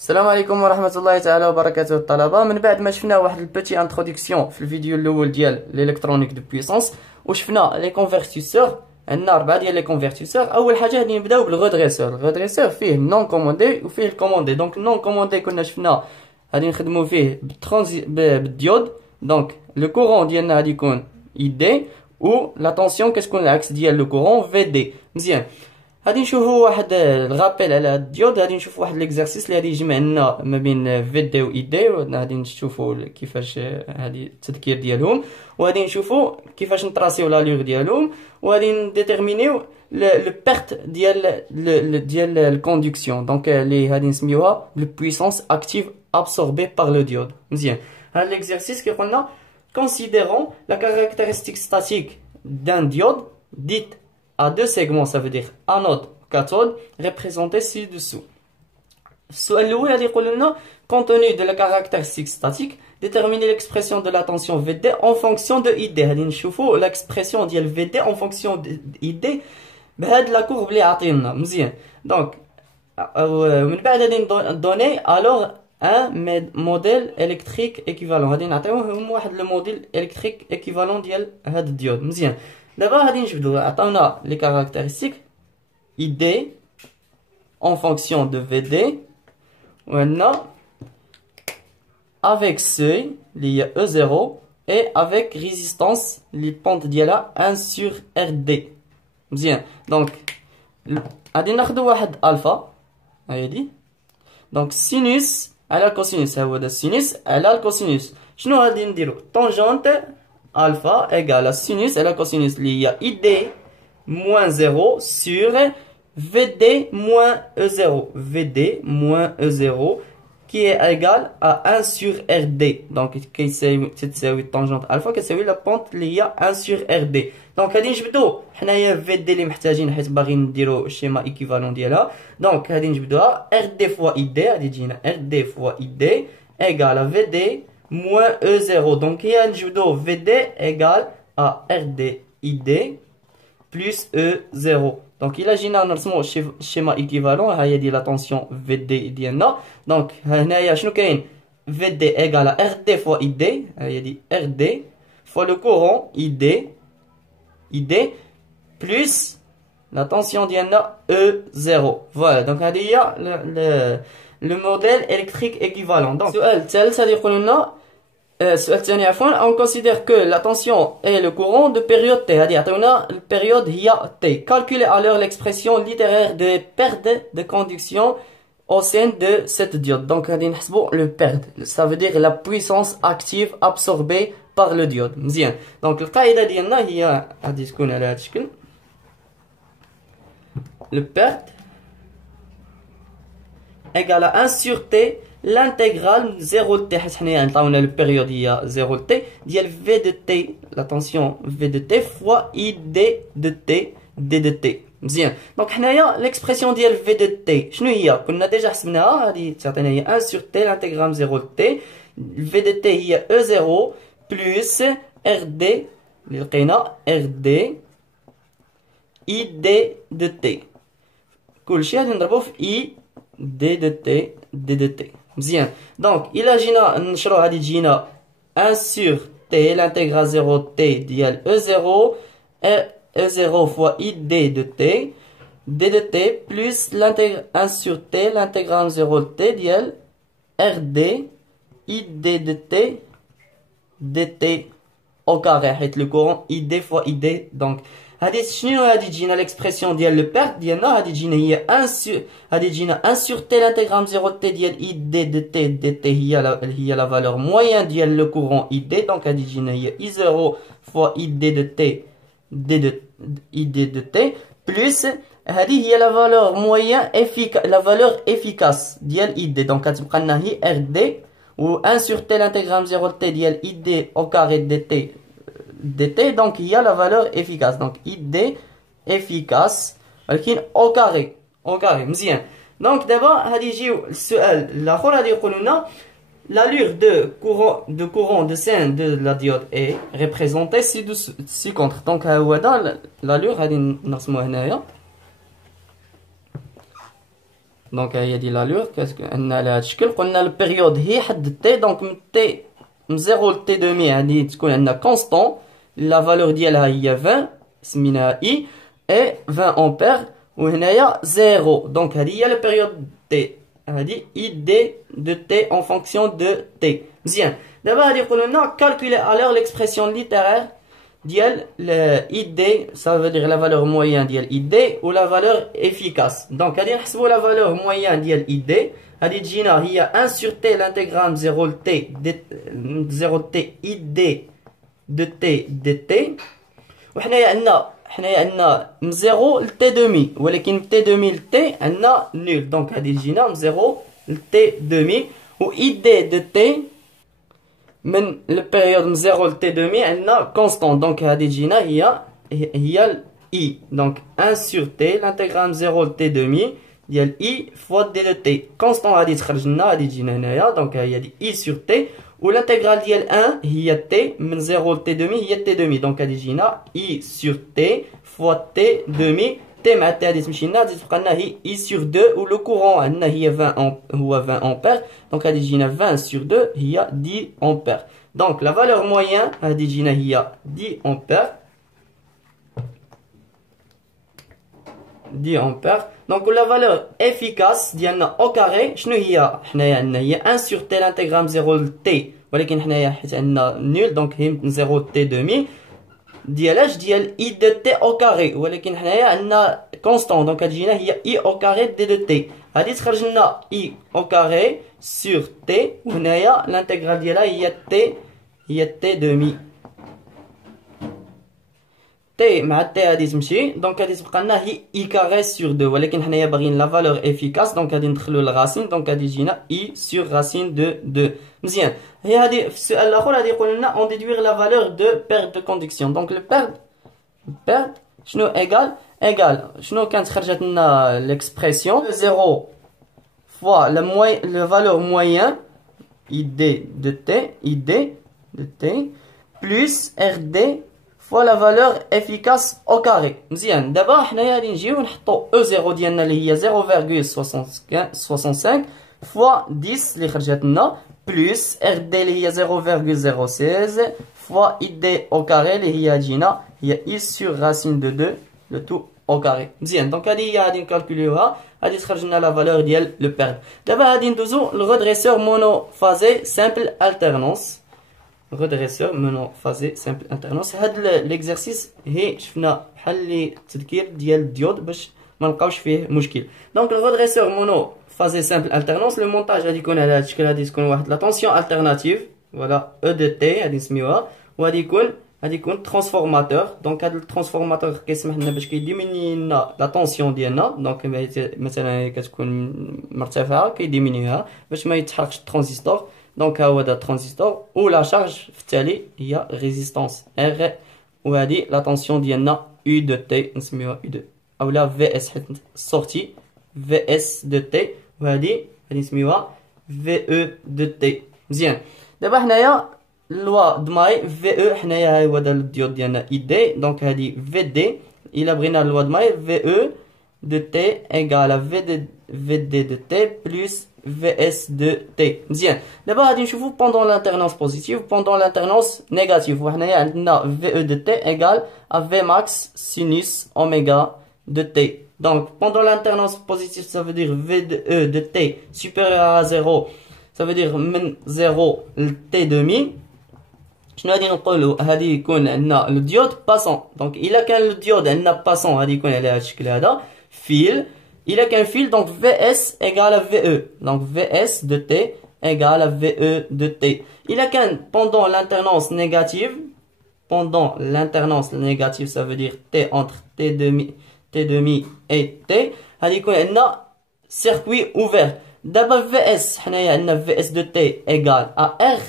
السلام عليكم ورحمة الله تعالى وبركاته الطلبة. من بعد ما شفنا واحد البيتي انتروداكسيون في الفيديو الاول ديال الالكترونيك دو بويسونس وشفنا لي كونفرتيسور. عندنا 4 ديال لي كونفرتيسور. اول حاجه غادي نبداو بالغودريسور. الغودريسور فيه نون كوموندي وفيه الكوموندي. دونك نون كوموندي كنا شفنا غادي نخدمو فيه بالديود. دونك لو كورون ديالنا غادي يكون اي دي و لا طونسيون كتكون العكس ديال لو كورون في دي. مزيان، غادي نشوفوا واحد الغابيل على هاد الديود. غادي نشوفوا واحد ليكزارسيس اللي غادي يجمع لنا ما بين في دي و اي دي، وغادي نشوفوا كيفاش هادي التذكير ديالهم، وغادي نشوفوا كيفاش نطراسيو لا لور ديالهم، وغادي نديتيرمينيو لو بيرت ديال الكوندكسيون. دونك اللي غادي نسميوها لو بويسونس اكتيف ابسوربي بار لو ديود. مزيان، هاد ليكزارسيس كيقول لنا considérons la caractéristique statique d'un diode dite à deux segments, ça veut dire anode, cathode, représenté ci-dessous. السؤال الأول غادي يقول لنا compte tenu de la caractéristique statique, déterminer l'expression de la tension VD en fonction de ID. غادي نشوفوا l'expression ديال VD en fonction de ID بهاد لا كورب اللي عطينا. مزيان، دونك من بعد غادي ندوني alors un modèle électrique équivalent. غادي نعطيوهم واحد لو موديل électrique équivalent ديال هاد الديود. مزيان، دابا غادي نجبدو عطاونا لي كاركتيرستيك ID en fonction de VD وعندنا avec seuil اللي هي E0 et avec résistance اللي البونت ديالها 1 sur RD. مزيان، دونك غادي ناخدو واحد الفا هادي. دونك سينوس على كوسينوس، ها هو هذا السينوس على الكوسينوس. شنو غادي نديرو؟ طونجونت الفا ايغال سينوس على كوسينوس اللي هي اي دي موان 0 سور في دي موان او 0. في دي موان او 0 qui est égal à 1 sur RD. Donc تساوي طونجونت الفا كتساوي لا بونت اللي هي 1 sur RD. دونك غادي نجبدو حنايا في دي اللي محتاجين حيت باغيين نديرو الشيما ايكيفالون ديالها. دونك غادي نجبدوها RD فوا ID، غادي تجينا RD فوا ID égal à VD moins E0. دونك هي نجبدو VD égal à RD ID plus E0. دونك إلا جينا نرسمو الشيما ايكيفالون، ها هي دي لا طونسيون في دي ديالنا. دونك هنايا شنو كاين؟ في دي ايغال ار دي فوا اي دي، ها هي دي ار دي فوا لو كورون اي دي بلس لا طونسيون ديالنا او 0. فوالا، دونك هذه هي لو موديل الكتريك ايكيفالون. دونك السؤال الثالث غادي يقول لنا السؤال الثاني عفوا on considère que la tension et le courant de période T. هذه يعطيونا البيريود هي T. Calculez alors l'expression littéraire de perte de conduction au sein de cette diode. Donc غادي نحسبوا le perte. Ça veut dire la puissance active absorbée par le diode. مزيان، دونك القاعدة ديالنا هي غادي تكون على هذا الشكل. Le perte égale à 1 sur T l'intégrale 0 de t حيت حنايا عطاونا البيريود هي 0 de t ديال في دو تي لا طونسيون في دو تي فوا اي دي دو تي دي دو تي. مزيان، دونك حنايا ليكسبرسيون ديال في دو تي شنو هي؟ كنا ديجا حسبناها، هادي تعطينا هي 1 sur t l'intégrale 0 de t. في دو تي هي E0 بلس ار دي اللي لقينا ار دي اي دي دو تي. كلشي غادي نضربو في اي دي دو تي دي دو تي. مزيان، دونك إلا جينا نشرو غادي تجينا 1 sur t l'intégrale 0 t ديال E0 E0 فوا I d de t d de t plus 1 sur t l'intégrale 0 t ديال RD I d de t dt au carré حيت le courant ID فوا ID. دونك هادي شنو غادي تجينا ليكسبرسيون ديال لو بيرت ديالنا؟ غادي تجينا هي 1 sur غادي تجينا 1 sur t l'intégrale 0 t ديال اي دي دو تي دي تي هي لا فالور موين ديال لو كورون اي دي. دونك غادي تجينا هي اي 0 فوا اي دي دو تي دي دو اي دي دو تي بلس هادي هي لا فالور موين لا فالور افيكاس ديال اي دي. دونك غتبقى لنا هي ار دي و 1 sur t l'intégrale 0 t ديال اي دي او كاري دي تي dt. donc il y a la valeur efficace, donc id efficace ولكن au carré. مزيان، donc d'abord غادي يجيو السؤال الاخر غادي يقولوا لنا l'allure de courant de sein de la diode est représentée ci-contre. donc ها هو هذا l'allure غادي نرسموه هنايا. دونك هي دي لالور كتكون على هذا الشكل. قلنا البيريود هي حد تي، دونك من تي من 0 ل تي دومي هادي تكون عندنا كونستون، لا فالور ديالها هي 20 سميناها اي اي 20 امبير، وهنايا 0 دونك هادي هي لا بيريود تي، هادي اي دي دو تي اون فونكسيون دو تي. مزيان دابا غادي يقولوا لنا كالكولي الور ليكسبرسيون ليتيرير ديال اي دي، ça veut dire la valeur moyenne ديال اي دي و la valeur efficace. دونك غادي نحسبوا la valeur moyenne ديال اي دي، غادي تجينا هي 1 sur t l'intégrale 0 ل t 0 ل t اي دي دو تي دي تي، وحنايا عندنا من 0 ل t دومي، ولكن من t دومي ل t عندنا نول، دونك غادي تجينا من 0 ل t دومي، و اي دي دو تي من البيريود من 0 ل t دومي عندنا كونستون، دونك هادي تجينا هي اي، دونك 1 sur t l'intégrale من 0 ل t دومي ديال اي فوا دي دو تي، كونستون غادي تخرج لنا غادي تجينا هنايا، دونك هي دي اي sur t، و الانتيغرال ديال 1 هي تي من 0 ل t دومي هي تي دومي، دونك غادي تجينا اي sur t فوا تي دومي، تي مع تي غادي تمشي لنا غادي تبقى لنا هي اي sur 2، و لو كورون عندنا هي 20 هو 20 امبير، دونك غادي تجينا 20 sur 2 هي 10 امبير. دونك لا فالور موين غادي تجينا هي 10 امبير، 10 امبير. دونك لا فالور افيكاس ديالنا او كاري شنو هي؟ حنايا عندنا هي 1 sur t l'intégrale 0 ل t، ولكن حنايا حيت عندنا نول دونك هي من 0 ل t دومي ديال اش ديال اي دو تي او كاري، ولكن حنايا عندنا كونستون دونك غتجينا هي اي او كاري دي دو تي، غادي تخرج لنا اي او كاري سور تي، وهنايا الانتيغرال ديالها هي تي دومي، تي مع تي غادي تمشي، دونك غادي تبقى لنا هي اي كاري سور 2، ولكن حنايا باغيين لا فالور افيكاس، دونك غادي ندخلو الغاسين، دونك غادي تجينا اي سور غاسين دو 2. مزيان هي هادي في السؤال الاخر غادي يقول لنا اون ديدوير لا فالور دو بيرد دو كونديكسيون، دونك لو بيرد شنو ايغال شنو كانت خرجت لنا ليكسبرسيون 0 فوا لو فالور موين اي دي دو تي بلس ار دي فوا لا فالور افيكاس او كاري. مزيان دابا حنايا غادي نجيو نحطو او 0 ديالنا اللي هي 0.65 فوا 10 اللي خرجت لنا بلس ار دي اللي هي 0.016 فوا اي دي او كاري اللي هي تجينا هي اي سور راسين دو 2 لو تو او كاري. مزيان دونك هادي هي غادي نكالكوليوها، غادي تخرج لنا لا فالور ديال لو بيرد. دابا غادي ندوزو للغودريسور مونوفازي سامبل التيرنونس، redresseur monophasé simple alternance. هاد ليكزارسيس هي شفنا بحال اللي التذكير ديال الديود باش ما نلقاوش فيه مشكل. دونك الغودريسور مونوفازي سامبل الترنونس لو مونتاج غادي يكون على هاد الشكل، غادي تكون واحد لا طونسيون التيرناتيف فوالا او دو تي غادي نسميوها، وغادي يكون ترانسفورماتور. دونك هاد الترانسفورماتور كيسمح لنا باش كيديميني لنا لا طونسيون ديالنا، دونك مثلا كتكون مرتفعه كيديمينيها باش ما يتحرقش الترانزستور. دونك ها هو دا الترانزستور، و لا شارج في التالي هي ريزيستانس ار، وهادي لا طونسيون ديالنا يو دو تي نسميوها يو دو اولا في اس حيت السورتي في اس دو تي، وهادي غادي نسميوها في او دو تي. مزيان دابا حنايا لوا دماي في او، حنايا ها هو دا الديود ديالنا اي دي، دونك هادي في دي الا بغينا لوا دماي في او دو تي ايغال في دي دو تي بلس Vs de t. مزيان دابا غادي نشوفو بوندون لالتيرنونس بوزيتيف بوندون لالتيرنونس نيجاتيف، وحنايا عندنا في او دو تي ايغال ا في ماكس سينوس اوميغا دو تي. دونك بوندون لالتيرنونس بوزيتيف ça veut dire v de e de t supérieur à 0، ça veut dire من 0 ل t demi. شنو غادي نقولو؟ غادي يكون عندنا لو ديود باسون، دونك الا كان لو ديود عندنا باسون غادي يكون على هذا الشكل هذا فيل. Il a qu'un fil, donc Vs égale à Ve. Donc Vs de T égale à Ve de T. Il a qu'un pendant l'alternance négative. Pendant l'alternance négative, ça veut dire T entre T demi et T. Il y a un circuit ouvert. D'abord Vs, Vs de T égale à R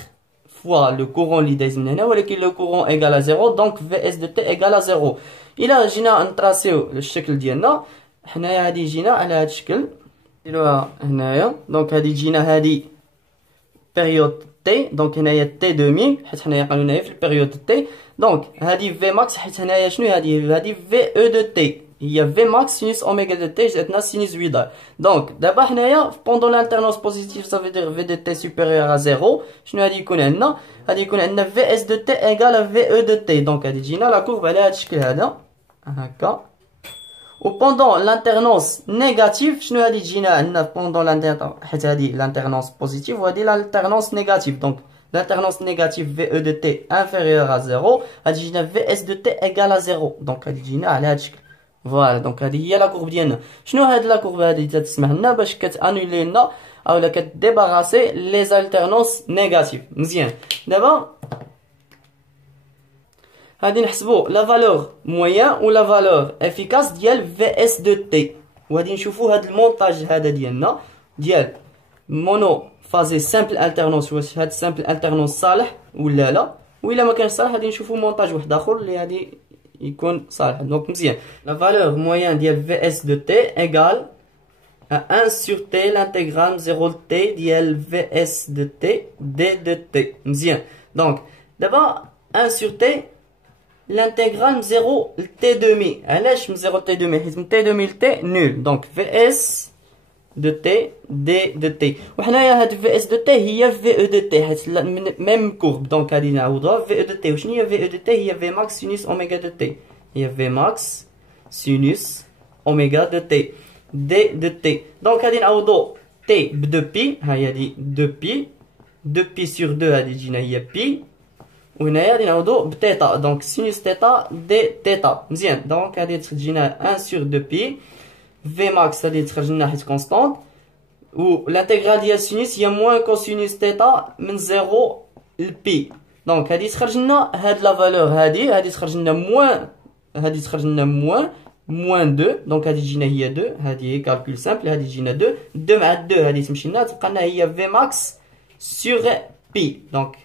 fois le courant l'idéisme, ou le courant égale à 0. Donc Vs de T égale à 0. Il a un tracé le شكل ديالنا. حنايا هادي جينا على هاد الشكل نديروها هنايا، دونك هادي جينا هادي بيريود تي، دونك هنايا تي دومي حيت حنايا قالوا هنايا في البيريود تي، دونك هادي في ماكس حيت هنايا شنو هادي في او دو تي هي V max sinus oméga de t جاتنا sinus 8 دونك دابا حنايا pendant l'alternance positive ça veut dire V de t supérieur à 0 شنو غادي يكون عندنا VS de t égale à VE de t دونك غادي تجينا لا كورب على هذا الشكل هذا هكا و pendant l'alternance négative شنو غادي تجينا عندنا pendant l'alternance حيت هذه l'alternance positive وهذه l'alternance négative دونك l'alternance négative VE de t inférieur à 0 غادي تجينا VS de t égale à 0 دونك غادي تجينا على هذا الشكل فوالا دونك هذه هي لا كورب ديالنا شنو هاد لا كورب هذه تسمح لنا باش كتانولي لنا اولا كديباراسي لي زالتيرنونس نيجاتيف مزيان دابا غادي نحسبوا لا فالور موين ولا فالور افيكاس ديال في اس دو تي وغادي نشوفوا هاد المونتاج هذا ديالنا ديال مونو فازي سامبل التيرنونس واش هاد سامبل التيرنونس صالح ولا لا وإلا ما كانش صالح غادي نشوفوا مونتاج واحد اخر اللي غادي يكون صالح دونك مزيان لا فالور موين ديال في اس دو تي ايغال à 1 sur t l'intégrale 0 t ديال vs de t d de t مزيان دونك دابا 1 sur t l'intégrale 0 t demi علاش من 0 t demi حيت من t demi ل t nul دونك vs de t d de t وحنايا هاد vs de t هي ve de t حيت ميم كورب دونك غادي نعوضوها ve de t وشنو هي ve de t هي v max sinus اوميغا de t هي v max sinus اوميغا de t d de t دونك غادي نعوضو t ب 2 بي ها هي هادي 2 بي 2 بي سور 2 غادي تجينا هي بي وهنايا غادي نعوضو بتيتا دونك سينوس تيتا دي تيتا مزيان دونك غادي تجينا 1 سور 2 بي في ماكس غادي تخرج لنا حيت كونستونط و لانتيغرال ديال سينوس هي موان كوسينوس تيتا من 0 لبي دونك غادي تخرج لنا هاد لا فالور هادي تخرج لنا موان هادي تخرج لنا موان 2 دونك غادي تجينا هي 2 هادي هي كالكول سامبل غادي تجينا 2 2 مع 2 غادي تمشي لنا تبقى لنا هي في ماكس سور بي دونك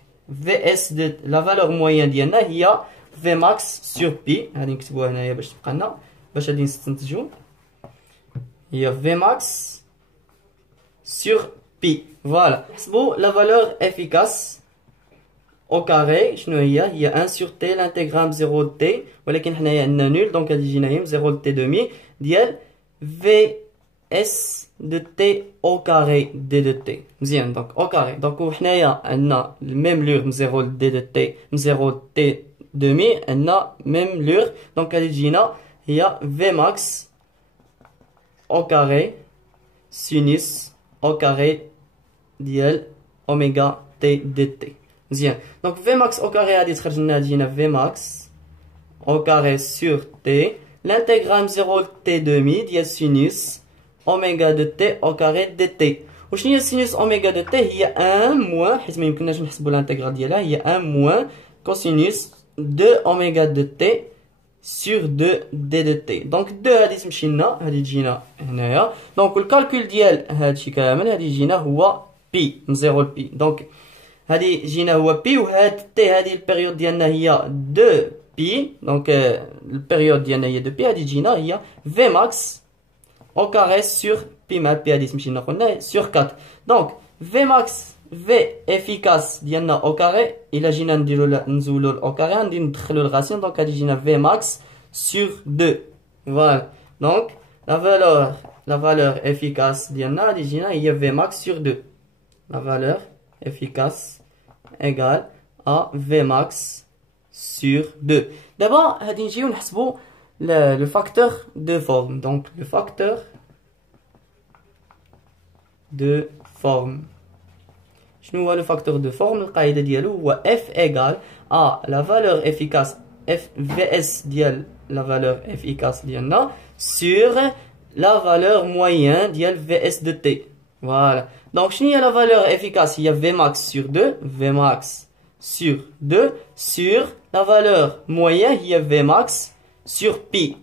في اس دو لا فالور موين ديالنا هي في ماكس سور بي غادي نكتبوها هنايا باش تبقى لنا باش غادي نستنتجو هي في ماكس سور بي فوالا نحسبو لا فالور افيكاس au carré شنو هي 1 sur t l'intégrale 0 t ولكن حنايا عندنا نول دونك غادي تجينا هي 0 t دومي ديال v s de t au carré d de t مزيان دونك au carré دونك وحنايا عندنا الميم لور من 0 ل d de t من 0 t دومي عندنا ميم لور دونك غادي تجينا هي v max au carré sinus au carré ديال اوميغا t dt مزيان دونك في ماكس او كاري غادي تخرج لنا تجينا في ماكس او كاري سور تي لانتيغرال 0 تي دومي ديال سينوس اوميغا دو تي او كاري دي تي وشنو هي سينوس اوميغا دو تي هي 1 موان حيت ما يمكنناش نحسبوا الانتيغرال ديالها هي 1 موان كوسينوس 2 اوميغا دو تي سور 2 دي دو تي دونك 2 غادي تمشي لنا غادي تجينا هنايا دونك الكالكول ديال هادشي كامل غادي يجينا هو بي من 0 ل بي دونك هادي جينا هو بي وهاد تي هادي البيريود ديالنا هي 2 بي دونك البيريود ديالنا هي 2 بي هادي تجينا هي في ماكس او كاري سور بي مع بي هادي تمشي لنا قلنا سور 4 دونك في ماكس في افيكاس ديالنا او كاري الا جينا نديرو نزولو الاو كاري غادي ندخلو الغاسيون دونك غادي تجينا في ماكس سور 2 فوالا دونك لا فالور افيكاس ديالنا غادي تجينا هي في ماكس سور 2 لا فالور efficace égale à Vmax sur 2. D'abord, on va le facteur de forme. Donc, le facteur de forme. Je le facteur de forme. F égale à la valeur efficace Vs dial la valeur efficace sur la valeur moyenne dial Vs de t. Voilà. Donc, je la valeur efficace, il y a Vmax sur 2, Vmax sur 2, sur la valeur moyenne, il y a Vmax sur pi.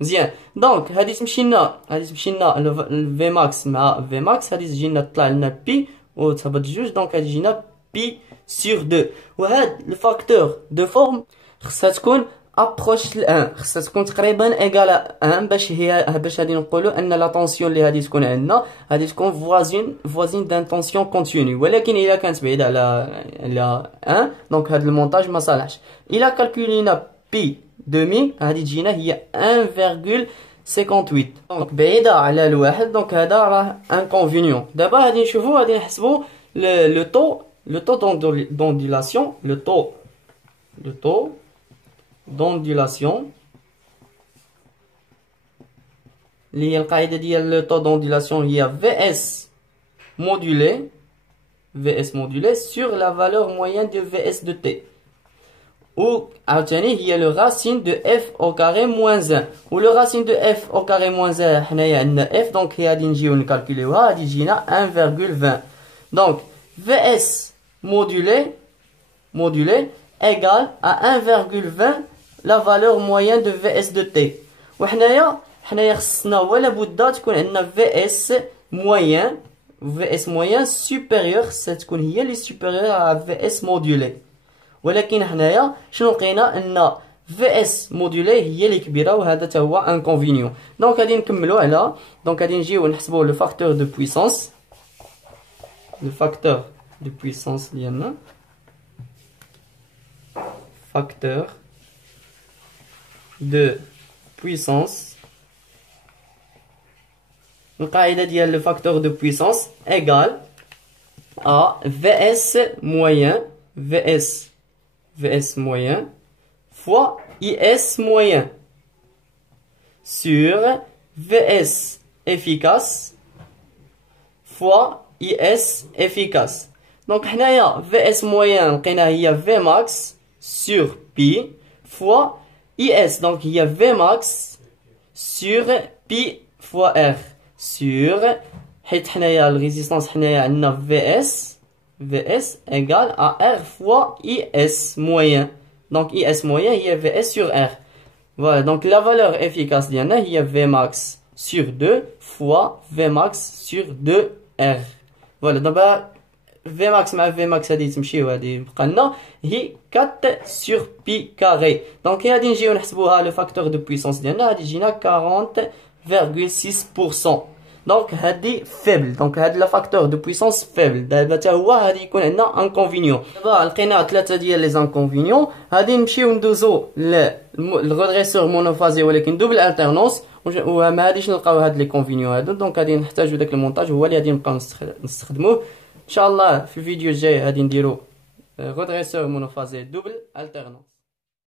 Bien. Donc, هذه تمشي لنا Vmax مع Vmax, هذه تجينا تطلع لنا pi وتهبط جوج, donc هذه تجينا pi sur 2. وهذا الفاكتور دو فورم خصها تكون ابروش ل1 خصها تكون تقريبا ايغال 1 باش غادي نقولوا ان لا طونسيون اللي غادي تكون عندنا غادي تكون فوازين دان طونسيون كونتينيو ولكن الا كانت بعيده على 1 دونك هذا المونتاج ما صالحش الا كالكولينا بي دومي غادي تجينا هي 58. دونك بعيدة على الواحد، دونك هذا راه انكونفينيون. دابا غادي نشوفو غادي نحسبو لو طو دوندولاسيون، لو طو دوندولاسيون اللي هي القاعدة ديال لو طو دوندولاسيون هي VS modulé sur la valeur moyenne de VS de T. Ou عاوتاني هي le racine de f au carré moins 1. و le racine de f au carré moins 1 حنايا عندنا f، دونك غادي نجيو نكالكوليوها، غادي يجينا 1,20. Donc VS modulé égale à 1,20 la valeur moyenne de VS de T. وحنايا خصنا ولا بد تكون عندنا VS moyen supérieur، ستكون هي اللي supérieure à VS modulé. ولكن حنايا شنو لقينا ان VS modulé هي اللي كبيره، وهذا حتى هو انكونفينيون. دونك غادي نكملوا على، دونك غادي نجيو نحسبوا لو فاكتور دو بويسونس، ديالنا facteur de puissance. القاعدة ديال le facteur de puissance égale à VS moyen fois IS moyen sur VS efficace fois IS efficace. Donc حنايا VS moyen لقينا هي Vmax sur pi fois IS، donc هي Vmax sur pi fois R sur، حيت حنايا الريزيستانس حنايا عندنا VS égale à R fois IS moyen. Donc IS moyen هي VS sur R. Voilà, donc la valeur efficace ديالنا هي Vmax sur 2 fois Vmax sur 2R. Voilà, دابا Vmax مع Vmax غادي تمشي وغادي يبقى لنا هي 4 sur pi carré. Donc غادي نجيو نحسبوها لو فاكتور دو بويسونس ديالنا، غادي يجينا 40,6%. دونك هادي فيبل، دونك هاد لا فاكتور دو بويسونس فيبل. دابا حتى هو غادي يكون عندنا انكونفينيون. دابا لقينا 3 ديال لي زانكونفينيون، غادي نمشيو ندوزو للغودريسور مونوفازي ولكن دوبل الترنونس، وما غاديش نلقاو هاد لي كونفينيون هادو. دونك غادي نحتاجو داك المونتاج هو اللي غادي نبقاو نستخدموه ان شاء الله. في الفيديو الجاي غادي نديرو غودريسور مونوفازي دوبل الترنونس.